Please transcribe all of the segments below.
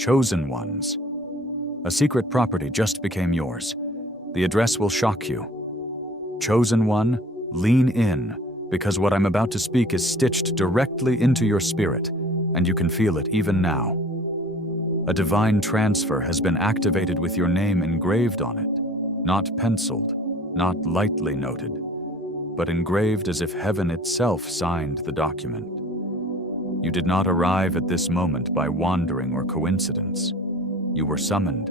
Chosen ones. A secret property just became yours. The address will shock you. Chosen one, lean in, because what I'm about to speak is stitched directly into your spirit, and you can feel it even now. A divine transfer has been activated with your name engraved on it, not penciled, not lightly noted, but engraved as if heaven itself signed the document. You did not arrive at this moment by wandering or coincidence. You were summoned,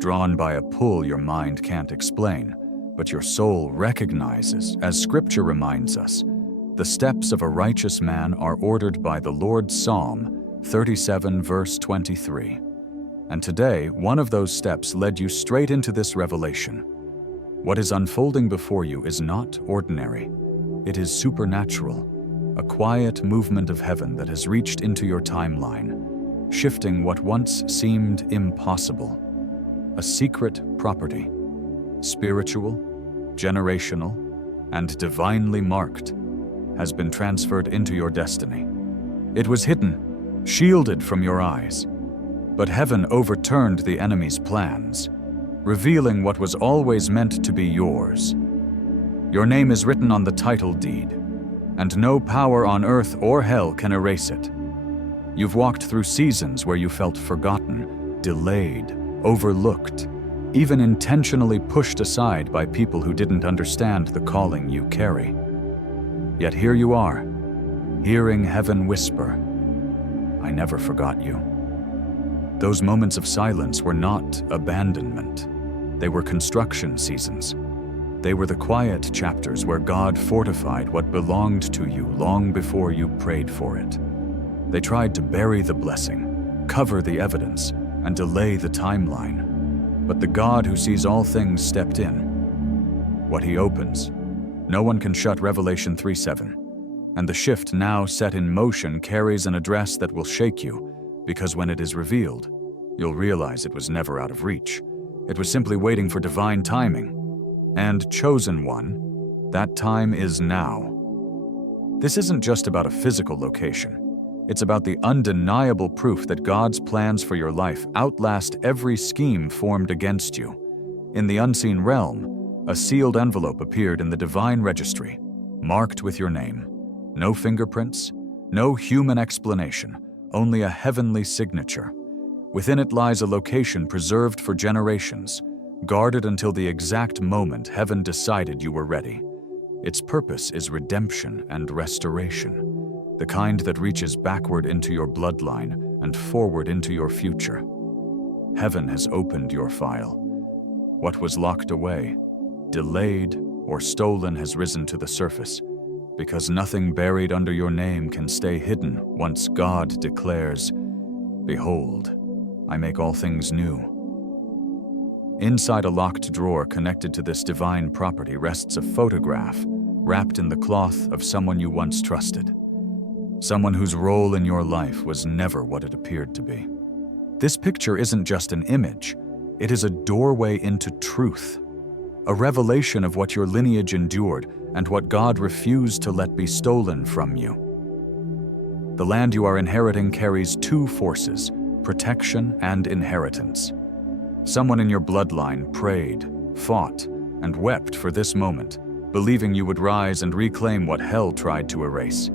drawn by a pull your mind can't explain, but your soul recognizes, as Scripture reminds us. The steps of a righteous man are ordered by the Lord. Psalm 37 verse 23. And today, one of those steps led you straight into this revelation. What is unfolding before you is not ordinary. It is supernatural, a quiet movement of heaven that has reached into your timeline, shifting what once seemed impossible. A secret property, spiritual, generational, and divinely marked, has been transferred into your destiny. It was hidden, shielded from your eyes, but heaven overturned the enemy's plans, revealing what was always meant to be yours. Your name is written on the title deed, and no power on earth or hell can erase it. You've walked through seasons where you felt forgotten, delayed, overlooked, even intentionally pushed aside by people who didn't understand the calling you carry. Yet here you are, hearing heaven whisper, "I never forgot you." Those moments of silence were not abandonment. They were construction seasons. They were the quiet chapters where God fortified what belonged to you long before you prayed for it. They tried to bury the blessing, cover the evidence, and delay the timeline. But the God who sees all things stepped in. What he opens, no one can shut. Revelation 3:7. And the shift now set in motion carries an address that will shake you, because when it is revealed, you'll realize it was never out of reach. It was simply waiting for divine timing. And chosen one, that time is now. This isn't just about a physical location. It's about the undeniable proof that God's plans for your life outlast every scheme formed against you. In the unseen realm, a sealed envelope appeared in the divine registry, marked with your name. No fingerprints, no human explanation, only a heavenly signature. Within it lies a location preserved for generations, guarded until the exact moment heaven decided you were ready. Its purpose is redemption and restoration, the kind that reaches backward into your bloodline and forward into your future. Heaven has opened your file. What was locked away, delayed, or stolen has risen to the surface, because nothing buried under your name can stay hidden once God declares, "Behold, I make all things new." Inside a locked drawer connected to this divine property rests a photograph wrapped in the cloth of someone you once trusted. Someone whose role in your life was never what it appeared to be. This picture isn't just an image, it is a doorway into truth, a revelation of what your lineage endured and what God refused to let be stolen from you. The land you are inheriting carries two forces, protection and inheritance. Someone in your bloodline prayed, fought, and wept for this moment, believing you would rise and reclaim what hell tried to erase.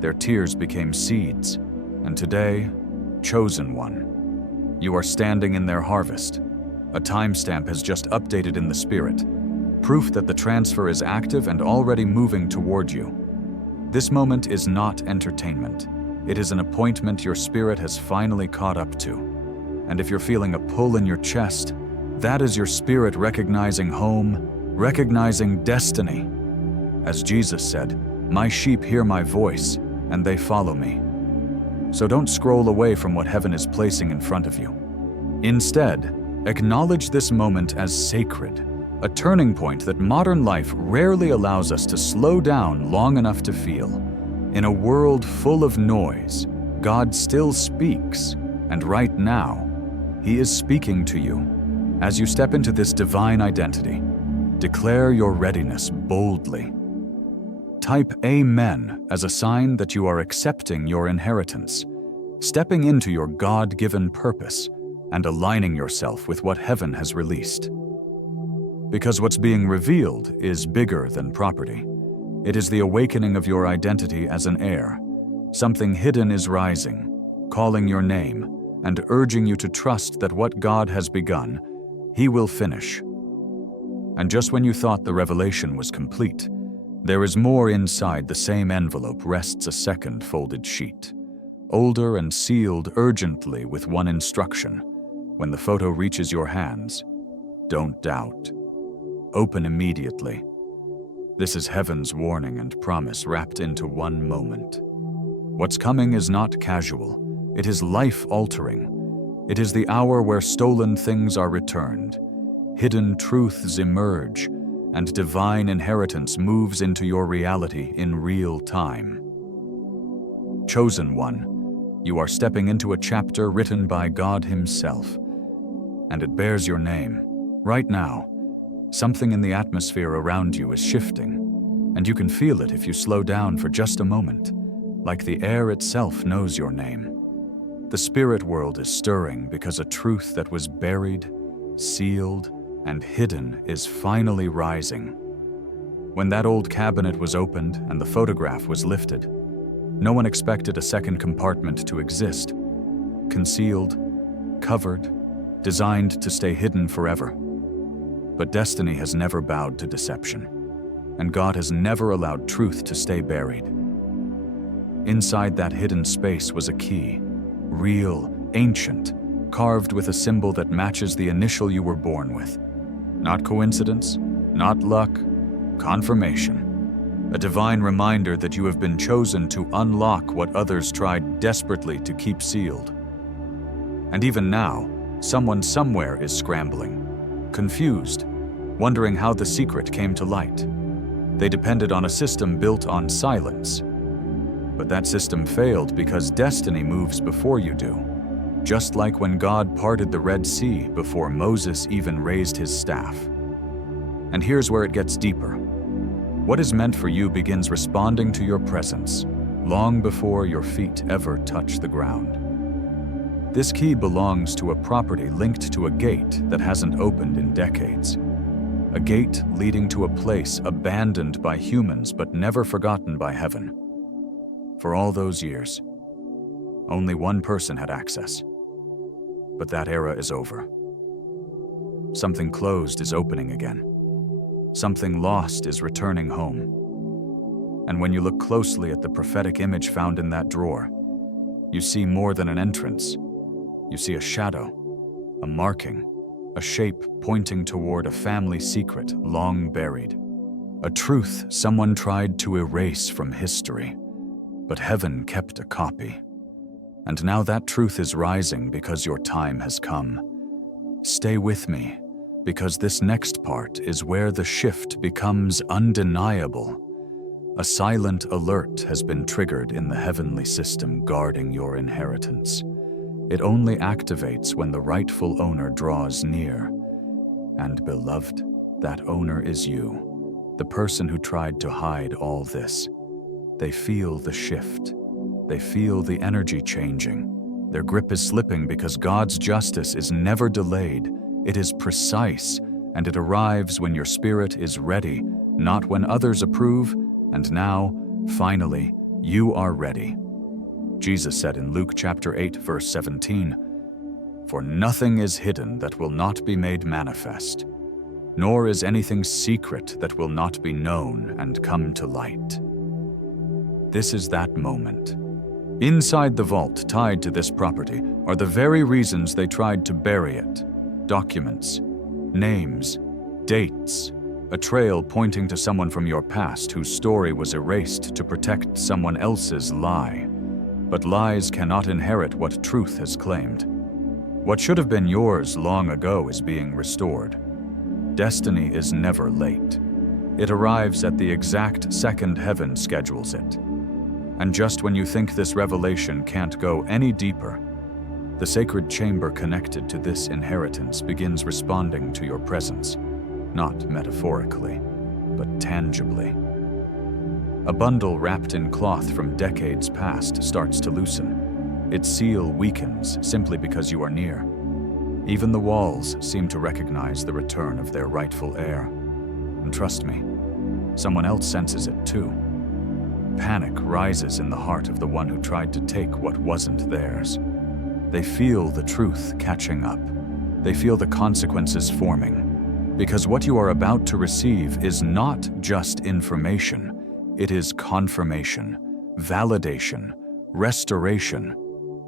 Their tears became seeds, and today, chosen one, you are standing in their harvest. A timestamp has just updated in the spirit, proof that the transfer is active and already moving toward you. This moment is not entertainment. It is an appointment your spirit has finally caught up to. And if you're feeling a pull in your chest, that is your spirit recognizing home, recognizing destiny. As Jesus said, "My sheep hear my voice, and they follow me." So don't scroll away from what heaven is placing in front of you. Instead, acknowledge this moment as sacred, a turning point that modern life rarely allows us to slow down long enough to feel. In a world full of noise, God still speaks, and right now, He is speaking to you. As you step into this divine identity, declare your readiness boldly. Type Amen as a sign that you are accepting your inheritance. stepping into your God-given purpose and aligning yourself with what heaven has released. Because what's being revealed is bigger than property. It is the awakening of your identity as an heir. Something hidden is rising, calling your name, and urging you to trust that what God has begun, He will finish. And just when you thought the revelation was complete, there is more inside the same envelope rests a second folded sheet, older and sealed urgently with one instruction. When the photo reaches your hands, don't doubt. Open immediately. This is heaven's warning and promise wrapped into one moment. What's coming is not casual. It is life-altering. It is the hour where stolen things are returned, hidden truths emerge, and divine inheritance moves into your reality in real time. Chosen one, you are stepping into a chapter written by God Himself, and it bears your name. Right now, something in the atmosphere around you is shifting, and you can feel it if you slow down for just a moment, like the air itself knows your name. The spirit world is stirring because a truth that was buried, sealed, and hidden is finally rising. When that old cabinet was opened and the photograph was lifted, no one expected a second compartment to exist, concealed, covered, designed to stay hidden forever. But destiny has never bowed to deception, and God has never allowed truth to stay buried. Inside that hidden space was a key, real, ancient, carved with a symbol that matches the initial you were born with. Not coincidence, not luck, confirmation. A divine reminder that you have been chosen to unlock what others tried desperately to keep sealed. And even now, someone somewhere is scrambling, confused, wondering how the secret came to light. They depended on a system built on silence. But that system failed because destiny moves before you do. Just like when God parted the Red Sea before Moses even raised his staff. And here's where it gets deeper. What is meant for you begins responding to your presence, long before your feet ever touch the ground. This key belongs to a property linked to a gate that hasn't opened in decades. A gate leading to a place abandoned by humans but never forgotten by heaven. For all those years, only one person had access. But that era is over. Something closed is opening again. Something lost is returning home. And when you look closely at the prophetic image found in that drawer, you see more than an entrance. You see a shadow, a marking, a shape pointing toward a family secret long buried. A truth someone tried to erase from history, but heaven kept a copy. And now that truth is rising because your time has come. Stay with me, because this next part is where the shift becomes undeniable. A silent alert has been triggered in the heavenly system guarding your inheritance. It only activates when the rightful owner draws near. And beloved, that owner is you, the person who tried to hide all this. They feel the shift. They feel the energy changing. Their grip is slipping because God's justice is never delayed. It is precise, and it arrives when your spirit is ready, not when others approve. And now, finally, you are ready. Jesus said in Luke chapter 8, verse 17, "For nothing is hidden that will not be made manifest, nor is anything secret that will not be known and come to light." This is that moment. Inside the vault tied to this property are the very reasons they tried to bury it. Documents, names, dates, a trail pointing to someone from your past whose story was erased to protect someone else's lie. But lies cannot inherit what truth has claimed. What should have been yours long ago is being restored. Destiny is never late. It arrives at the exact second heaven schedules it. And just when you think this revelation can't go any deeper, the sacred chamber connected to this inheritance begins responding to your presence, not metaphorically, but tangibly. A bundle wrapped in cloth from decades past starts to loosen. its seal weakens simply because you are near. Even the walls seem to recognize the return of their rightful heir. And trust me, someone else senses it too. Panic rises in the heart of the one who tried to take what wasn't theirs. They feel the truth catching up. They feel the consequences forming. Because what you are about to receive is not just information, it is confirmation, validation, restoration.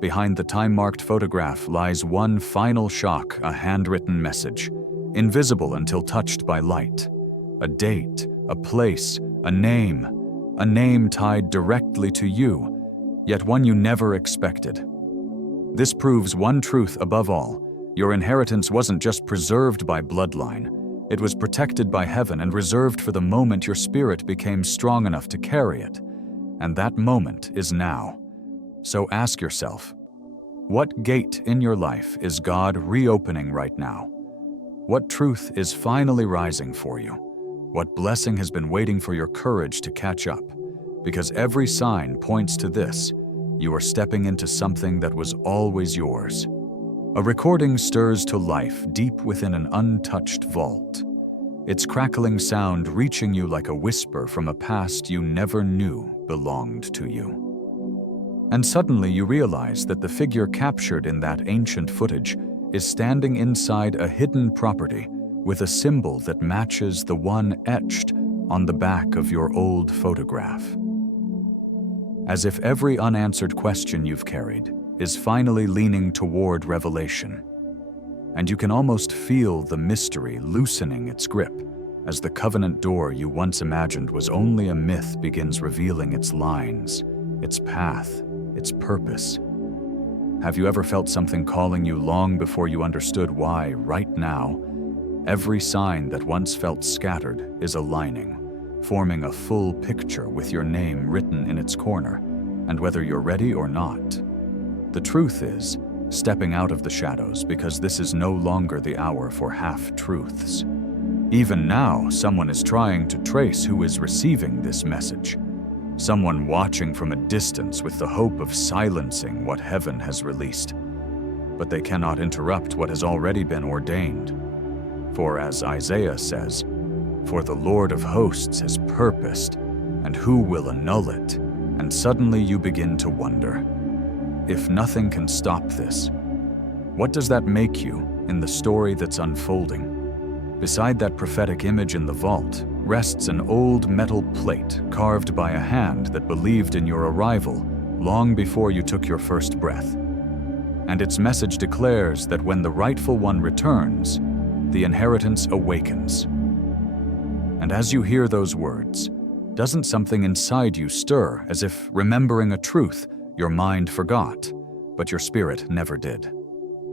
Behind the time-marked photograph lies one final shock, a handwritten message, invisible until touched by light. A date, a place, a name tied directly to you, yet one you never expected. This proves one truth above all: your inheritance wasn't just preserved by bloodline, it was protected by heaven and reserved for the moment your spirit became strong enough to carry it. And that moment is now. So ask yourself, what gate in your life is God reopening right now? What truth is finally rising for you? What blessing has been waiting for your courage to catch up? Because every sign points to this: you are stepping into something that was always yours. A recording stirs to life deep within an untouched vault, its crackling sound reaching you like a whisper from a past you never knew belonged to you. And suddenly you realize that the figure captured in that ancient footage is standing inside a hidden property with a symbol that matches the one etched on the back of your old photograph. As if every unanswered question you've carried is finally leaning toward revelation. And you can almost feel the mystery loosening its grip as the covenant door you once imagined was only a myth begins revealing its lines, its path, its purpose. Have you ever felt something calling you long before you understood why, right now, every sign that once felt scattered is aligning, forming a full picture with your name written in its corner, and whether you're ready or not? The truth is, stepping out of the shadows, because this is no longer the hour for half-truths. Even now, someone is trying to trace who is receiving this message. Someone watching from a distance with the hope of silencing what heaven has released. But they cannot interrupt what has already been ordained. For as Isaiah says, "For the Lord of hosts has purposed, and who will annul it?" And suddenly you begin to wonder, if nothing can stop this, what does that make you in the story that's unfolding? Beside that prophetic image in the vault rests an old metal plate carved by a hand that believed in your arrival long before you took your first breath. And its message declares that when the rightful one returns, the inheritance awakens. And as you hear those words, doesn't something inside you stir as if remembering a truth your mind forgot, but your spirit never did?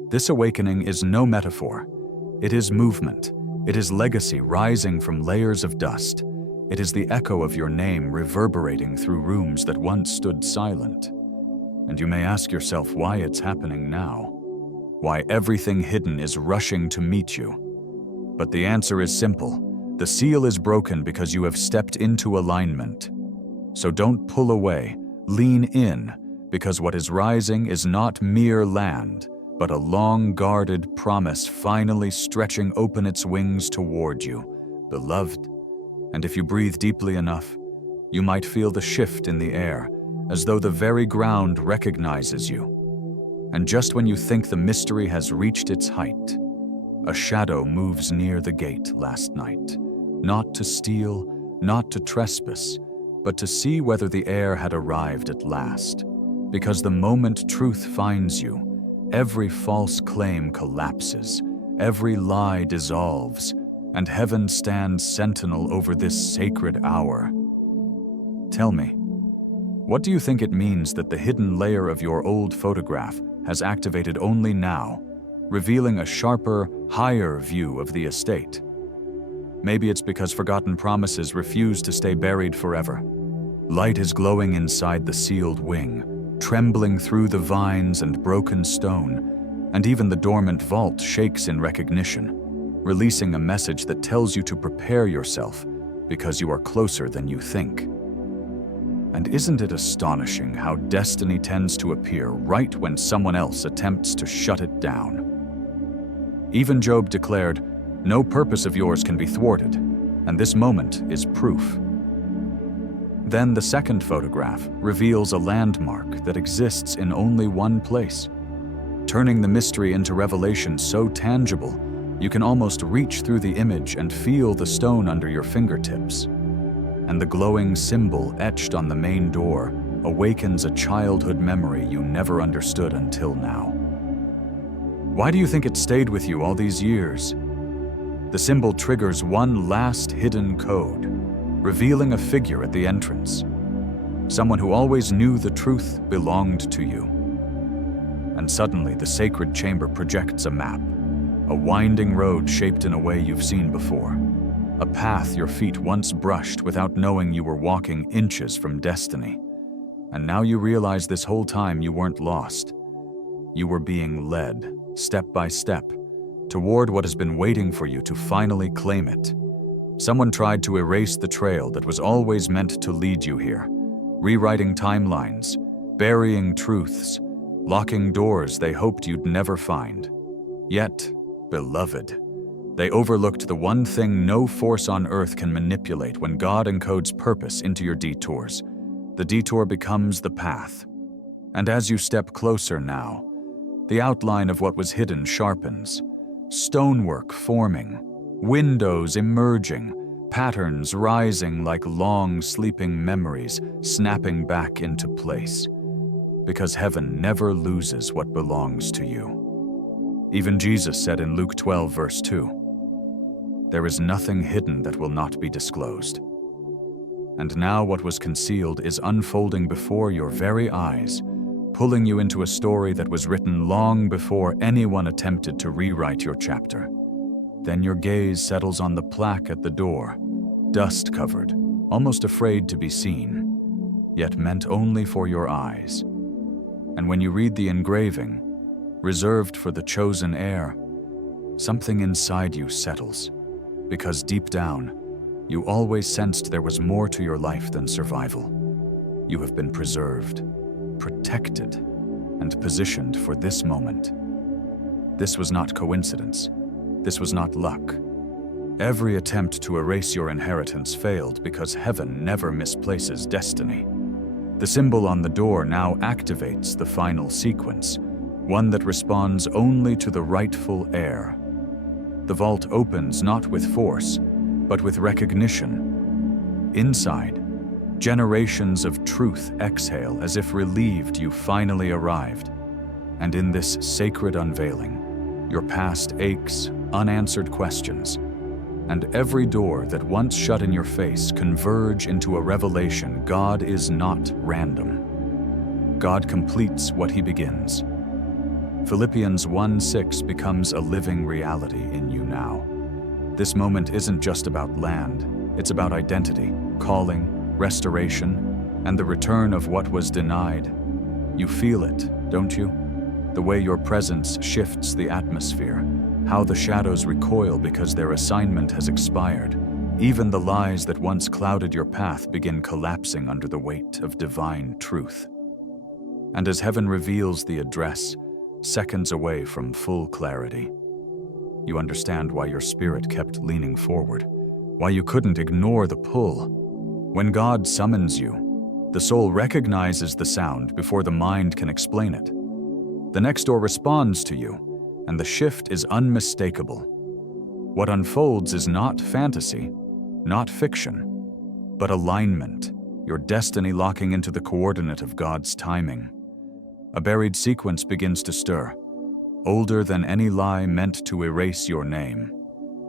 This awakening is no metaphor. It is movement. It is legacy rising from layers of dust. It is the echo of your name reverberating through rooms that once stood silent. And you may ask yourself why it's happening now, why everything hidden is rushing to meet you. But the answer is simple. The seal is broken because you have stepped into alignment. So don't pull away, lean in, because what is rising is not mere land, but a long-guarded promise finally stretching open its wings toward you, beloved. And if you breathe deeply enough, you might feel the shift in the air, as though the very ground recognizes you. And just when you think the mystery has reached its height, a shadow moves near the gate last night, not to steal, not to trespass, but to see whether the heir had arrived at last. Because the moment truth finds you, every false claim collapses, every lie dissolves, and heaven stands sentinel over this sacred hour. Tell me, what do you think it means that the hidden layer of your old photograph has activated only now, revealing a sharper, higher view of the estate? Maybe it's because forgotten promises refuse to stay buried forever. Light is glowing inside the sealed wing, trembling through the vines and broken stone, and even the dormant vault shakes in recognition, releasing a message that tells you to prepare yourself because you are closer than you think. And isn't it astonishing how destiny tends to appear right when someone else attempts to shut it down? Even Job declared, "No purpose of yours can be thwarted," and this moment is proof. Then the second photograph reveals a landmark that exists in only one place, turning the mystery into revelation so tangible you can almost reach through the image and feel the stone under your fingertips. And the glowing symbol etched on the main door awakens a childhood memory you never understood until now. Why do you think it stayed with you all these years? The symbol triggers one last hidden code, revealing a figure at the entrance. Someone who always knew the truth belonged to you. And suddenly the sacred chamber projects a map, a winding road shaped in a way you've seen before, a path your feet once brushed without knowing you were walking inches from destiny. And now you realize this whole time you weren't lost. You were being led, step by step, toward what has been waiting for you to finally claim it. Someone tried to erase the trail that was always meant to lead you here, rewriting timelines, burying truths, locking doors they hoped you'd never find. Yet, beloved, they overlooked the one thing no force on earth can manipulate when God encodes purpose into your detours. The detour becomes the path. And as you step closer now, the outline of what was hidden sharpens, stonework forming, windows emerging, patterns rising like long sleeping memories snapping back into place. Because heaven never loses what belongs to you. Even Jesus said in Luke 12, verse 2, "There is nothing hidden that will not be disclosed." And now what was concealed is unfolding before your very eyes, pulling you into a story that was written long before anyone attempted to rewrite your chapter. Then your gaze settles on the plaque at the door, dust-covered, almost afraid to be seen, yet meant only for your eyes. And when you read the engraving, reserved for the chosen heir, something inside you settles, because deep down, you always sensed there was more to your life than survival. You have been preserved, protected, and positioned for this moment. This was not coincidence. This was not luck. Every attempt to erase your inheritance failed because heaven never misplaces destiny. The symbol on the door now activates the final sequence, one that responds only to the rightful heir. The vault opens not with force, but with recognition. Inside, generations of truth exhale as if relieved you finally arrived. And in this sacred unveiling, your past aches, unanswered questions, and every door that once shut in your face converge into a revelation God is not random. God completes what he begins. Philippians 1:6 becomes a living reality in you now. This moment isn't just about land, it's about identity, calling, restoration, and the return of what was denied. You feel it, don't you? The way your presence shifts the atmosphere, how the shadows recoil because their assignment has expired. Even the lies that once clouded your path begin collapsing under the weight of divine truth. And as heaven reveals the address, seconds away from full clarity, you understand why your spirit kept leaning forward, why you couldn't ignore the pull. When God summons you, the soul recognizes the sound before the mind can explain it. The next door responds to you, and the shift is unmistakable. What unfolds is not fantasy, not fiction, but alignment, your destiny locking into the coordinate of God's timing. A buried sequence begins to stir, older than any lie meant to erase your name.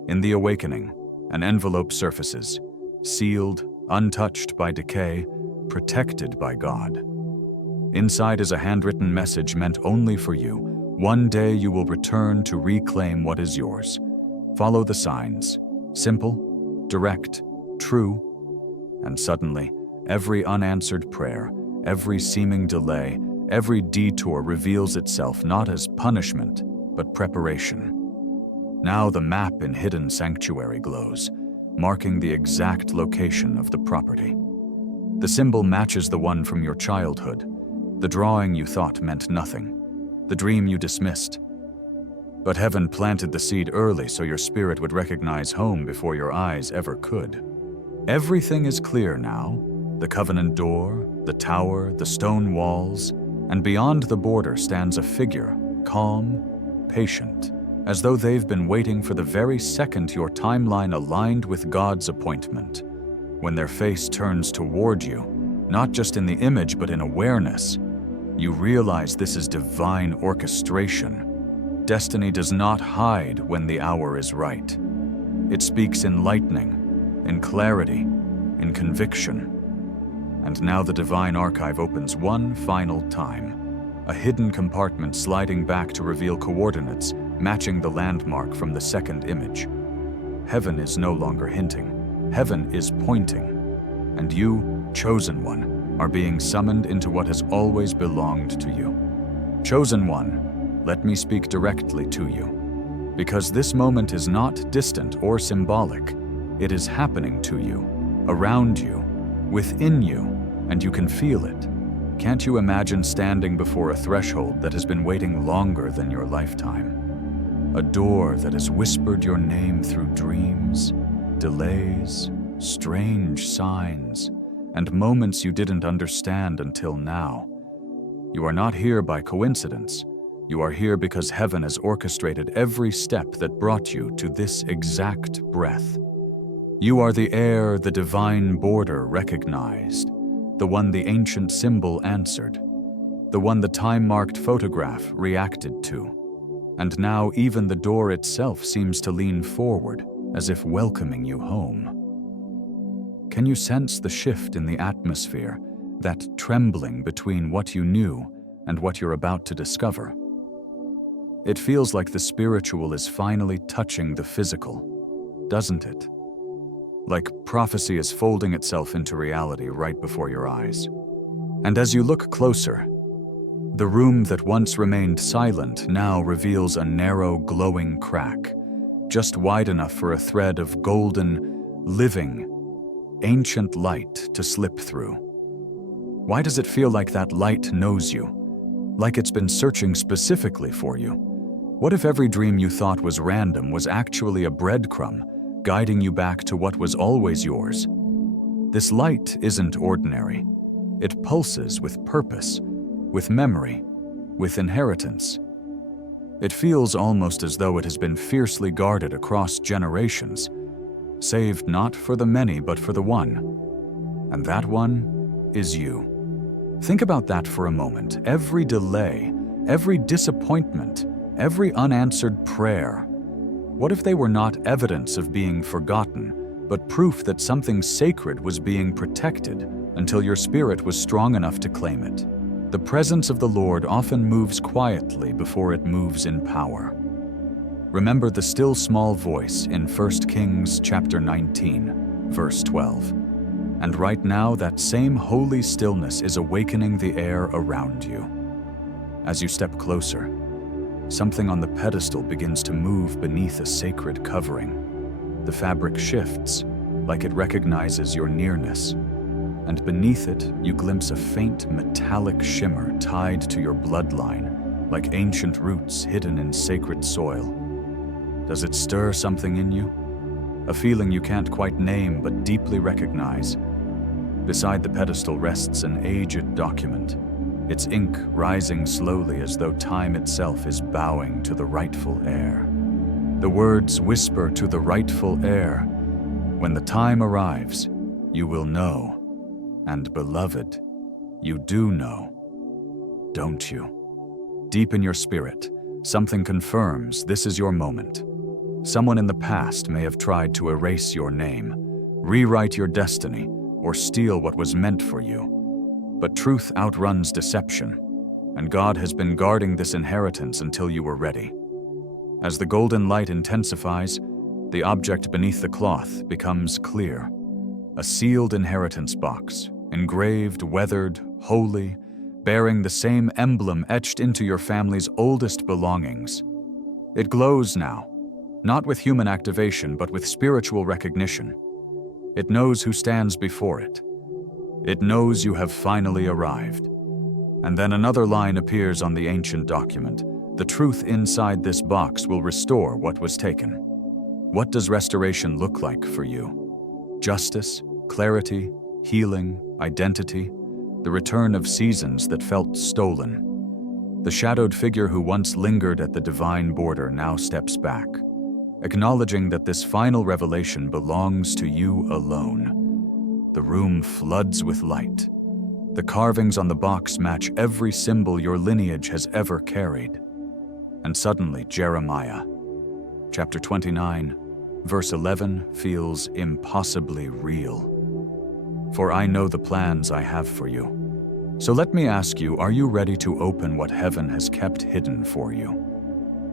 In the awakening, an envelope surfaces, sealed, untouched by decay, protected by God. Inside is a handwritten message meant only for you. One day you will return to reclaim what is yours. Follow the signs. Simple, direct, true. And suddenly, every unanswered prayer, every seeming delay, every detour reveals itself not as punishment, but preparation. Now the map in hidden sanctuary glows, marking the exact location of the property. The symbol matches the one from your childhood, the drawing you thought meant nothing, the dream you dismissed. But heaven planted the seed early so your spirit would recognize home before your eyes ever could. Everything is clear now: the covenant door, the tower, the stone walls, and beyond the border stands a figure, calm, patient, as though they've been waiting for the very second your timeline aligned with God's appointment. When their face turns toward you, not just in the image but in awareness, you realize this is divine orchestration. Destiny does not hide when the hour is right. It speaks in lightning, in clarity, in conviction. And now the divine archive opens one final time, a hidden compartment sliding back to reveal coordinates matching the landmark from the second image. Heaven is no longer hinting. Heaven is pointing. And you, chosen one, are being summoned into what has always belonged to you. Chosen one, let me speak directly to you. Because this moment is not distant or symbolic. It is happening to you, around you, within you, and you can feel it. Can't you imagine standing before a threshold that has been waiting longer than your lifetime? A door that has whispered your name through dreams, delays, strange signs, and moments you didn't understand until now. You are not here by coincidence. You are here because heaven has orchestrated every step that brought you to this exact breath. You are the heir the divine border recognized, the one the ancient symbol answered, the one the time-marked photograph reacted to. And now even the door itself seems to lean forward, as if welcoming you home. Can you sense the shift in the atmosphere, that trembling between what you knew and what you're about to discover? It feels like the spiritual is finally touching the physical, doesn't it? Like prophecy is folding itself into reality right before your eyes. And as you look closer, the room that once remained silent now reveals a narrow, glowing crack, just wide enough for a thread of golden, living, ancient light to slip through. Why does it feel like that light knows you? Like it's been searching specifically for you? What if every dream you thought was random was actually a breadcrumb, guiding you back to what was always yours? This light isn't ordinary. It pulses with purpose, with memory, with inheritance. It feels almost as though it has been fiercely guarded across generations, saved not for the many but for the one. And that one is you. Think about that for a moment. Every delay, every disappointment, every unanswered prayer. What if they were not evidence of being forgotten, but proof that something sacred was being protected until your spirit was strong enough to claim it? The presence of the Lord often moves quietly before it moves in power. Remember the still small voice in 1 Kings chapter 19, verse 12. And right now that same holy stillness is awakening the air around you. As you step closer, something on the pedestal begins to move beneath a sacred covering. The fabric shifts, like it recognizes your nearness. And beneath it, you glimpse a faint metallic shimmer tied to your bloodline, like ancient roots hidden in sacred soil. Does it stir something in you? A feeling you can't quite name but deeply recognize. Beside the pedestal rests an aged document, its ink rising slowly as though time itself is bowing to the rightful heir. The words whisper to the rightful heir, "When the time arrives, you will know. And beloved, you do know, don't you?" Deep in your spirit, something confirms this is your moment. Someone in the past may have tried to erase your name, rewrite your destiny, or steal what was meant for you. But truth outruns deception, and God has been guarding this inheritance until you were ready. As the golden light intensifies, the object beneath the cloth becomes clear. A sealed inheritance box, engraved, weathered, holy, bearing the same emblem etched into your family's oldest belongings. It glows now, not with human activation, but with spiritual recognition. It knows who stands before it. It knows you have finally arrived. And then another line appears on the ancient document. The truth inside this box will restore what was taken. What does restoration look like for you? Justice, clarity, healing, identity, the return of seasons that felt stolen. The shadowed figure who once lingered at the divine border now steps back, acknowledging that this final revelation belongs to you alone. The room floods with light. The carvings on the box match every symbol your lineage has ever carried. And suddenly, Jeremiah, chapter 29, verse 11, feels impossibly real. For I know the plans I have for you. So let me ask you, are you ready to open what heaven has kept hidden for you?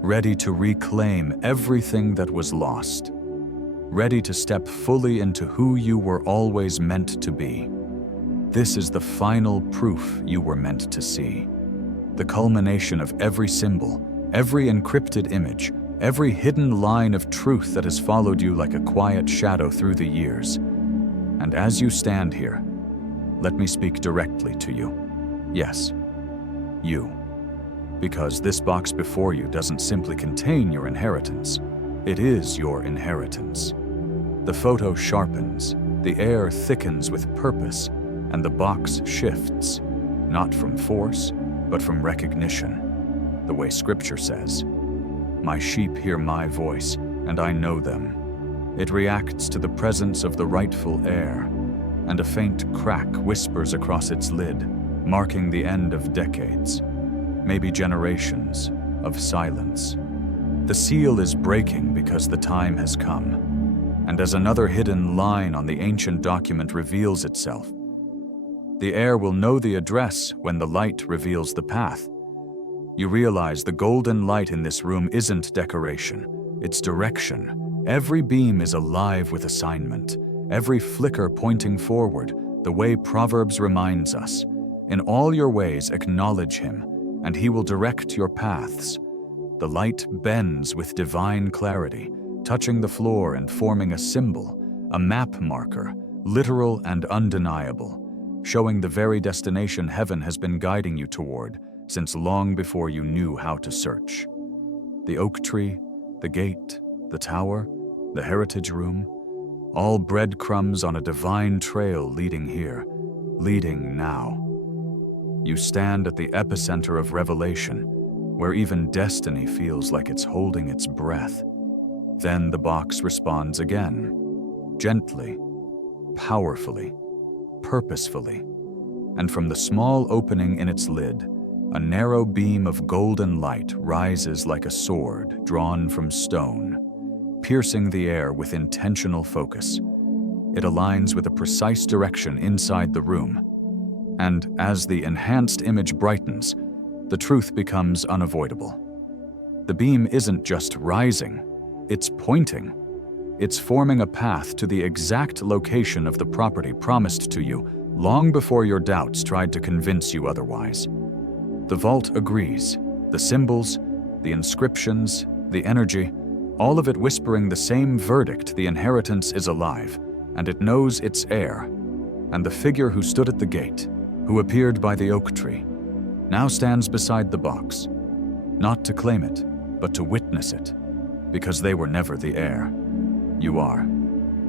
Ready to reclaim everything that was lost? Ready to step fully into who you were always meant to be? This is the final proof you were meant to see. The culmination of every symbol, every encrypted image, every hidden line of truth that has followed you like a quiet shadow through the years. And as you stand here, let me speak directly to you. Yes, you. Because this box before you doesn't simply contain your inheritance. It is your inheritance. The photo sharpens, the air thickens with purpose, and the box shifts, not from force, but from recognition. The way Scripture says, "My sheep hear my voice, and I know them." It reacts to the presence of the rightful heir, and a faint crack whispers across its lid, marking the end of decades, maybe generations, of silence. The seal is breaking because the time has come, and as another hidden line on the ancient document reveals itself, the heir will know the address when the light reveals the path. You realize the golden light in this room isn't decoration, it's direction. Every beam is alive with assignment, every flicker pointing forward, the way Proverbs reminds us. In all your ways acknowledge him, and he will direct your paths. The light bends with divine clarity, touching the floor and forming a symbol, a map marker, literal and undeniable, showing the very destination heaven has been guiding you toward since long before you knew how to search. The oak tree, the gate, the tower, the heritage room, all breadcrumbs on a divine trail leading here, leading now. You stand at the epicenter of revelation, where even destiny feels like it's holding its breath. Then the box responds again, gently, powerfully, purposefully, and from the small opening in its lid, a narrow beam of golden light rises like a sword drawn from stone, piercing the air with intentional focus. It aligns with a precise direction inside the room, and as the enhanced image brightens, the truth becomes unavoidable. The beam isn't just rising, it's pointing. It's forming a path to the exact location of the property promised to you long before your doubts tried to convince you otherwise. The vault agrees, the symbols, the inscriptions, the energy, all of it whispering the same verdict: the inheritance is alive, and it knows its heir. And the figure who stood at the gate, who appeared by the oak tree, now stands beside the box, not to claim it, but to witness it, because they were never the heir. You are.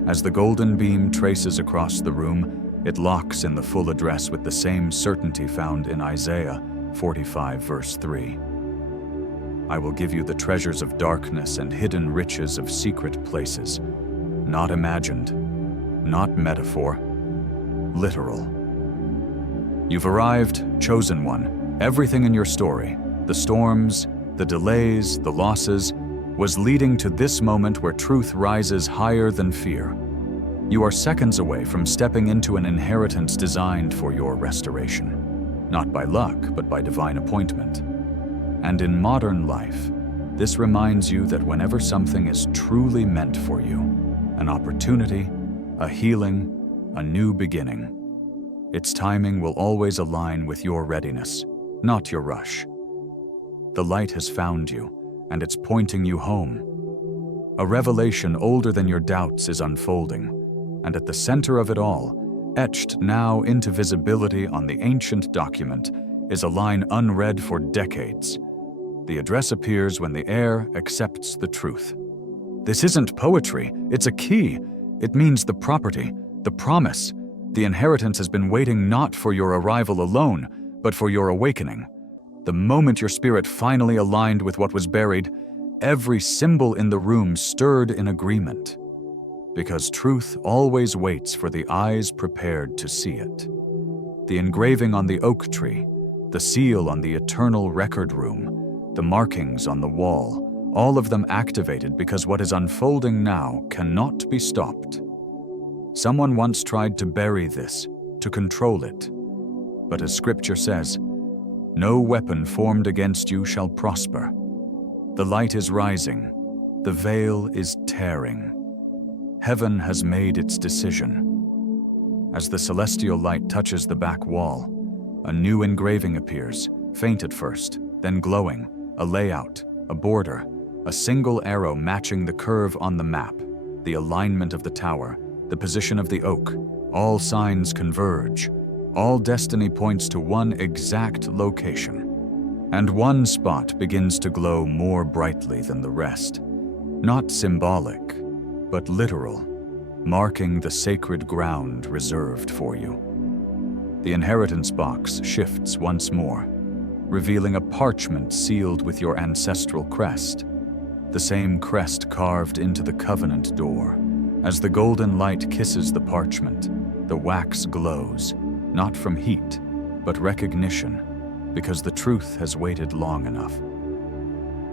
As the golden beam traces across the room, it locks in the full address with the same certainty found in Isaiah 45, verse 3. I will give you the treasures of darkness and hidden riches of secret places, not imagined, not metaphor, literal. You've arrived, chosen one. Everything in your story, the storms, the delays, the losses, was leading to this moment where truth rises higher than fear. You are seconds away from stepping into an inheritance designed for your restoration, not by luck, but by divine appointment. And in modern life, this reminds you that whenever something is truly meant for you, an opportunity, a healing, a new beginning, its timing will always align with your readiness, not your rush. The light has found you, and it's pointing you home. A revelation older than your doubts is unfolding, and at the center of it all, Etched now into visibility on the ancient document is a line unread for decades. The address appears when the heir accepts the truth. This isn't poetry, it's a key. It means the property, the promise. The inheritance has been waiting not for your arrival alone, but for your awakening. The moment your spirit finally aligned with what was buried, every symbol in the room stirred in agreement. Because truth always waits for the eyes prepared to see it. The engraving on the oak tree, the seal on the eternal record room, the markings on the wall, all of them activated because what is unfolding now cannot be stopped. Someone once tried to bury this, to control it. But as Scripture says, no weapon formed against you shall prosper. The light is rising, the veil is tearing. Heaven has made its decision. As the celestial light touches the back wall, a new engraving appears, faint at first, then glowing, a layout, a border, a single arrow matching the curve on the map, the alignment of the tower, the position of the oak. All signs converge. All destiny points to one exact location. And one spot begins to glow more brightly than the rest. Not symbolic, but literal, marking the sacred ground reserved for you. The inheritance box shifts once more, revealing a parchment sealed with your ancestral crest, the same crest carved into the covenant door. As the golden light kisses the parchment, the wax glows, not from heat, but recognition, because the truth has waited long enough.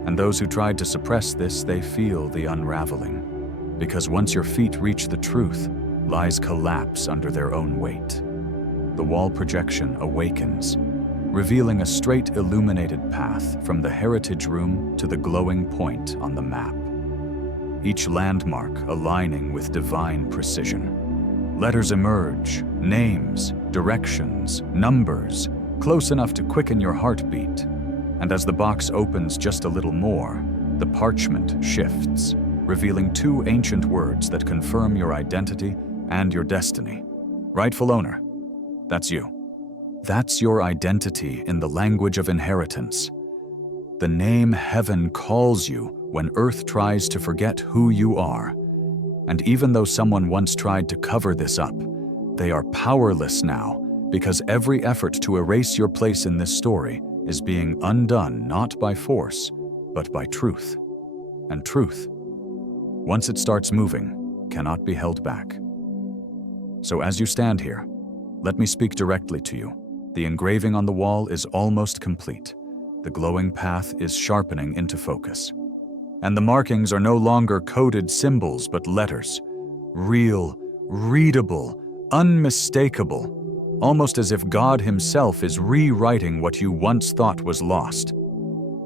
And those who tried to suppress this, they feel the unraveling, because once your feet reach the truth, lies collapse under their own weight. The wall projection awakens, revealing a straight illuminated path from the heritage room to the glowing point on the map. Each landmark aligning with divine precision. Letters emerge, names, directions, numbers, close enough to quicken your heartbeat. And as the box opens just a little more, the parchment shifts, revealing two ancient words that confirm your identity and your destiny. Rightful owner, that's you. That's your identity in the language of inheritance. The name heaven calls you when earth tries to forget who you are. And even though someone once tried to cover this up, they are powerless now because every effort to erase your place in this story is being undone not by force, but by truth. And truth, once it starts moving, cannot be held back. So as you stand here, let me speak directly to you. The engraving on the wall is almost complete. The glowing path is sharpening into focus. And the markings are no longer coded symbols but letters. Real, readable, unmistakable, almost as if God Himself is rewriting what you once thought was lost.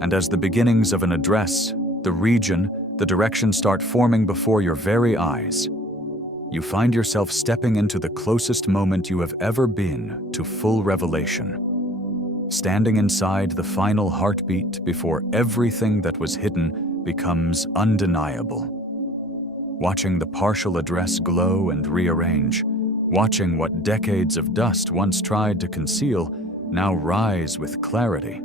And as the beginnings of an address, the region, the direction start forming before your very eyes, you find yourself stepping into the closest moment you have ever been to full revelation. Standing inside the final heartbeat before everything that was hidden becomes undeniable. Watching the partial address glow and rearrange, watching what decades of dust once tried to conceal now rise with clarity,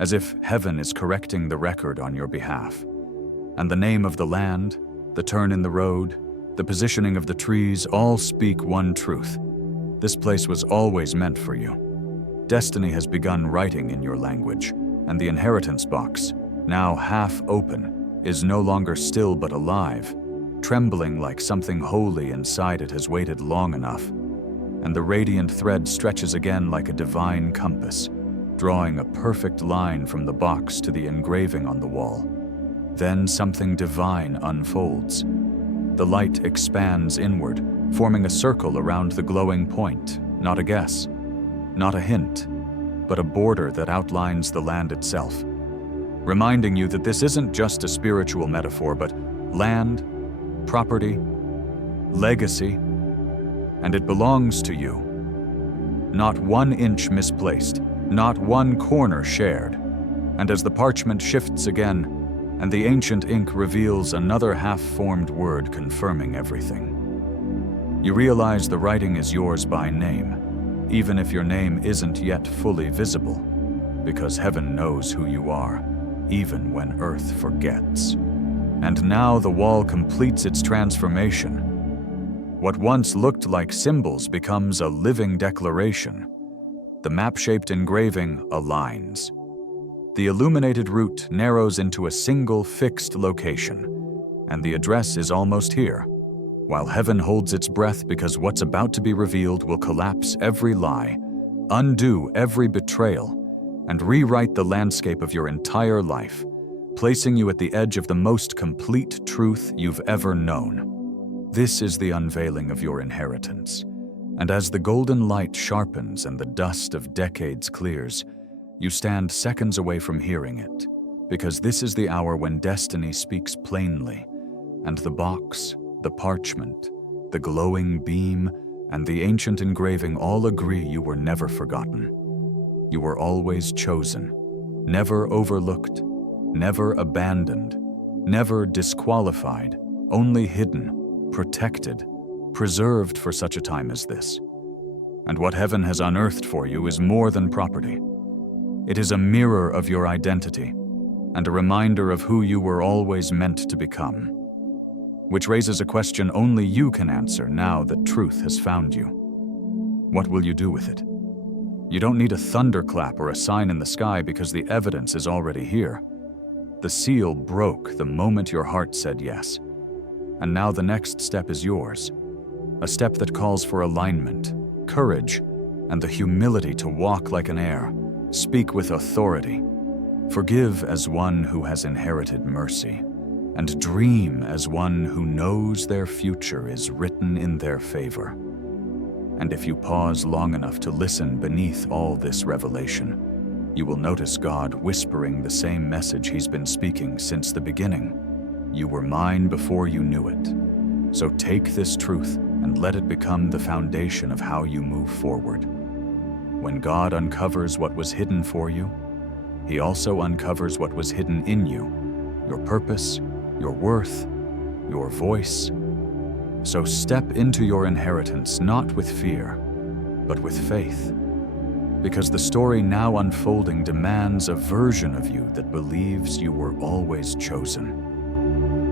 as if heaven is correcting the record on your behalf. And the name of the land, the turn in the road, the positioning of the trees all speak one truth. This place was always meant for you. Destiny has begun writing in your language, and the inheritance box, now half open, is no longer still but alive, trembling like something holy inside it has waited long enough. And the radiant thread stretches again like a divine compass, drawing a perfect line from the box to the engraving on the wall. Then something divine unfolds. The light expands inward, forming a circle around the glowing point, not a guess, not a hint, but a border that outlines the land itself, reminding you that this isn't just a spiritual metaphor, but land, property, legacy, and it belongs to you. Not 1 inch misplaced, not one corner shared. And as the parchment shifts again, and the ancient ink reveals another half-formed word confirming everything, You realize the writing is yours by name, even if your name isn't yet fully visible, because heaven knows who you are, even when earth forgets. And now the wall completes its transformation. What once looked like symbols becomes a living declaration. The map-shaped engraving aligns. The illuminated route narrows into a single fixed location, and the address is almost here, while heaven holds its breath because what's about to be revealed will collapse every lie, undo every betrayal, and rewrite the landscape of your entire life, placing you at the edge of the most complete truth you've ever known. This is the unveiling of your inheritance, and as the golden light sharpens and the dust of decades clears, you stand seconds away from hearing it, because this is the hour when destiny speaks plainly, and the box, the parchment, the glowing beam, and the ancient engraving all agree you were never forgotten. You were always chosen, never overlooked, never abandoned, never disqualified, only hidden, protected, preserved for such a time as this. And what heaven has unearthed for you is more than property. It is a mirror of your identity and a reminder of who you were always meant to become, which raises a question only you can answer now that truth has found you. What will you do with it? You don't need a thunderclap or a sign in the sky because the evidence is already here. The seal broke the moment your heart said yes. And now the next step is yours. A step that calls for alignment, courage, and the humility to walk like an heir, speak with authority, forgive as one who has inherited mercy, and dream as one who knows their future is written in their favor. And if you pause long enough to listen beneath all this revelation, you will notice God whispering the same message He's been speaking since the beginning. You were mine before you knew it. So take this truth and let it become the foundation of how you move forward. When God uncovers what was hidden for you, He also uncovers what was hidden in you, your purpose, your worth, your voice. So step into your inheritance not with fear, but with faith, because the story now unfolding demands a version of you that believes you were always chosen.